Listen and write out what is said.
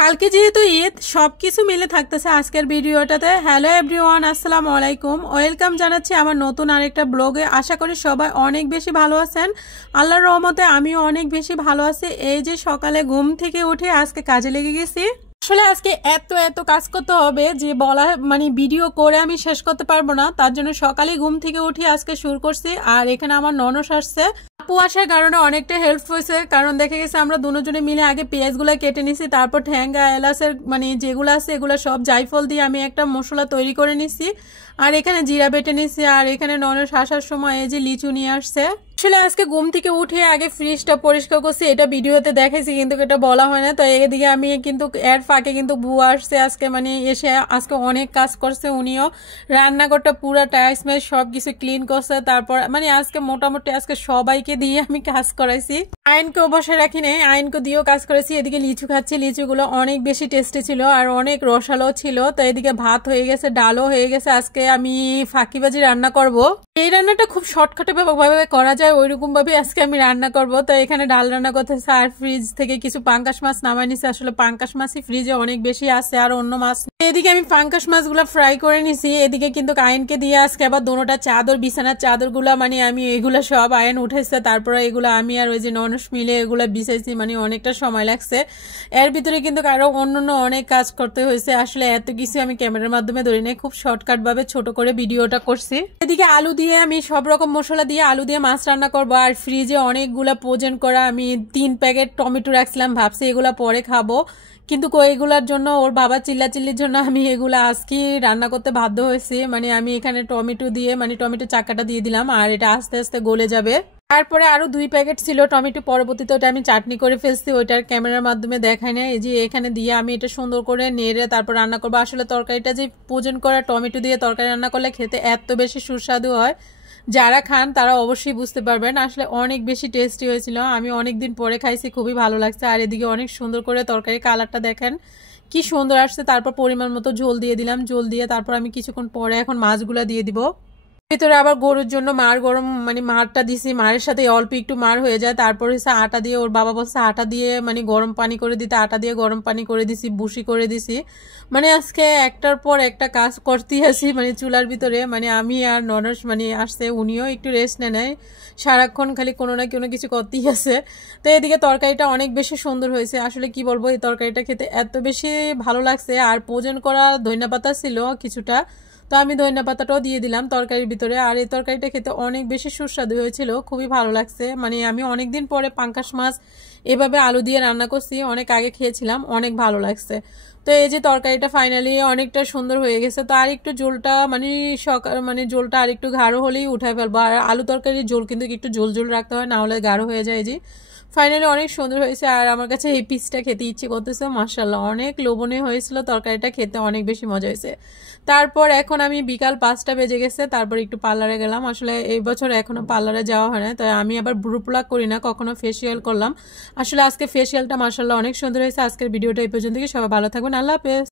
কালকে যেহেতু ঈদ সবকিছু মিলে থাকতেছে আজকের ভিডিওটাতে। হ্যালো এভরিওয়ান, আসসালামু আলাইকুম, ওয়েলকাম জানাচ্ছি আমার নতুন আরেকটা ব্লগে। আশা করি সবাই অনেক বেশি ভালো আছেন। আল্লাহর রহমতে আমিও অনেক বেশি ভালো আছি। এই যে সকালে ঘুম থেকে উঠে আজকে কাজে লেগে গেছি। আসলে আজকে এত কাজ করতে হবে যে বলা ভিডিও করে আমি শেষ করতে পারবো না। তার জন্য সকালে ঘুম থেকে উঠে আজকে শুরু করছি। আর এখানে আমার ননস আসছে, আপু আসার কারণে অনেকটা হেল্প হয়েছে। কারণ দেখে গেছে আমরা দুজনে মিলে আগে পেঁয়াজগুলো কেটে নিছি, তারপর ঠ্যাঙ্গা এলাচের যেগুলো আছে এগুলো সব জায়ফল দিয়ে আমি একটা মশলা তৈরি করে নিছি। আর এখানে জিরা বেটে নিছি। আর এখানে ননস আসার সময় এই যে লিচু নিয়ে আসছে। আসলে আজকে ঘুম থেকে উঠে আগে ফ্রিজটা পরিষ্কার করছি, এটা ভিডিওতে দেখাইছি কিন্তু এটা বলা হয় না। তো এদিকে আমি কিন্তু এর ফাঁকে কিন্তু বুয়া আসছে আজকে, এসে আজকে অনেক কাজ করছে। উনিও রান্নাঘরটা পুরো টাইস ম্যাচ সবকিছু ক্লিন করছে। তারপর আজকে মোটামুটি আজকে সবাইকে দিয়ে আমি কাজ করাইছি। আইনকেও বসে রাখি নেই, আইনকে দিয়েও কাজ করেছি। এদিকে লিচু খাচ্ছি, লিচুগুলো অনেক বেশি টেস্টি ছিল আর অনেক রসালো ছিল। তো এদিকে ভাত হয়ে গেছে, ডালও হয়ে গেছে। আজকে আমি ফাঁকিবাজি রান্না করব। এই রান্নাটা খুব শর্টকাটে ভাবে করা যায়, ওইরকম ভাবে আজকে আমি রান্না করব। তো এখানে ডাল রান্না করতেছে আর ফ্রিজ থেকে কিছু পাঙ্কাশ মাছ নামাই নিছে। আসলে পাঙ্কাশ মাছই ফ্রিজে অনেক বেশি আছে, আর অন্য মাছ। এদিকে আমি পাঙ্কাশ মাছগুলো ফ্রাই করে নিছি। এদিকে কিন্তু আয়নকে দিয়ে আজকে আবার দোনোটা চাদর, বিছানার চাদরগুলো আমি এগুলো সব আয়ন উঠেছে। তারপরে এগুলো আমি আর ওই যে ননস মিলে এগুলো বিছাইছি। অনেকটা সময় লাগছে। এর ভিতরে কিন্তু আরো অন্য অনেক কাজ করতে হয়েছে। আসলে এত কিছু আমি ক্যামেরার মাধ্যমে ধরি নাই, খুব শর্টকাট ভাবে ছোট করে ভিডিওটা করছি। এদিকে আলু দিয়ে আমি সব রকম মশলা দিয়ে আলু দিয়ে মাছ রান্না করবো। আর ফ্রিজে অনেকগুলা প্রোজন করা আমি 3 প্যাকেট টমেটো রাখছিলাম, ভাবছি এগুলা পরে খাবো। কিন্তু এগুলার জন্য ওর বাবা চিল্লির জন্য আমি এগুলা আজকে রান্না করতে বাধ্য হয়েছি। আমি এখানে টমেটো দিয়ে টমেটো চাকাটা দিয়ে দিলাম আর এটা আস্তে আস্তে গলে যাবে। তারপরে আরো 2 প্যাকেট ছিল টমেটো, পরবর্তীতে ওটা আমি চাটনি করে ফেলছি, ওইটার ক্যামেরার মাধ্যমে দেখাই না। এই যে এখানে দিয়ে আমি এটা সুন্দর করে নেড়ে তারপর রান্না করবো। আসলে তরকারিটা যে প্রোজন করা টমেটো দিয়ে তরকারি রান্না করলে খেতে এত বেশি সুস্বাদু হয়, যারা খান তারা অবশ্যই বুঝতে পারবেন। আসলে অনেক বেশি টেস্টি হয়েছিল, আমি অনেকদিন পরে খাইছি, খুবই ভালো লাগছে। আর এদিকে অনেক সুন্দর করে তরকারি কালারটা দেখেন কি সুন্দর আসছে। তারপর পরিমাণ মতো ঝোল দিয়ে দিলাম, ঝোল দিয়ে তারপর আমি কিছুক্ষণ পরে এখন মাছগুলা দিয়ে দিব। ভিতরে আবার গরুর জন্য মার গরম মারটা দিছি, মারের সাথে অল্প একটু মার হয়ে যায়। তারপর হচ্ছে আটা দিয়ে, ওর বাবা বলছে আটা দিয়ে গরম পানি করে দিতে, আটা দিয়ে গরম পানি করে দিছি, বুসি করে দিছি। আজকে একটার পর একটা কাজ করতেই আছি চুলার ভিতরে। আমি আর ননস আসছে, উনিও একটু রেস্ট নেয়, সারাক্ষণ খালি কোনো না কোনো কিছু করতেই আছে। তো এদিকে তরকারিটা অনেক বেশি সুন্দর হয়েছে। আসলে কি বলবো, এই তরকারিটা খেতে এত বেশি ভালো লাগছে। আর প্রয়োজন করা ধনিয়া পাতা ছিল কিছুটা, তো আমি ধনিয়া পাতাটাও দিয়ে দিলাম তরকারির ভিতরে। আর এই তরকারিটা খেতে অনেক বেশি সুস্বাদু হয়েছিল, খুবই ভালো লাগছে। আমি অনেকদিন পরে পাঙ্কাশ মাছ এভাবে আলু দিয়ে রান্না করছি, অনেক আগে খেয়েছিলাম, অনেক ভালো লাগছে। তো এই যে তরকারিটা ফাইনালি অনেকটা সুন্দর হয়ে গেছে। তো আর একটু ঝোলটা ঝোলটা আর একটু গাঢ় হলেই উঠায় ফেলবো। আর আলু তরকারির ঝোল কিন্তু একটু ঝোল রাখতে হয়, না হলে গাঢ় হয়ে যায়। যে ফাইনালি অনেক সুন্দর হয়েছে। আর আমার কাছে এই পিসটা খেতে ইচ্ছে করতেছে, মাশাআল্লাহ অনেক লোভনীয় হয়েছিল তরকারিটা, খেতে অনেক বেশি মজা হয়েছে। তারপর এখন আমি বিকাল 5টা বেজে গেছে, তারপর একটু পার্লারে গেলাম। আসলে এই বছর এখনো পার্লারে যাওয়া হয় না, তাই আমি আবার ব্রু প্লাক করি না, কখনো ফেসিয়াল করলাম। আসলে আজকে ফেসিয়ালটা মাশাআল্লাহ অনেক সুন্দর হয়েছে। আজকের ভিডিওটা এই পর্যন্ত, সবাই ভালো থাকবেন, আল্লাহ হাফেজ।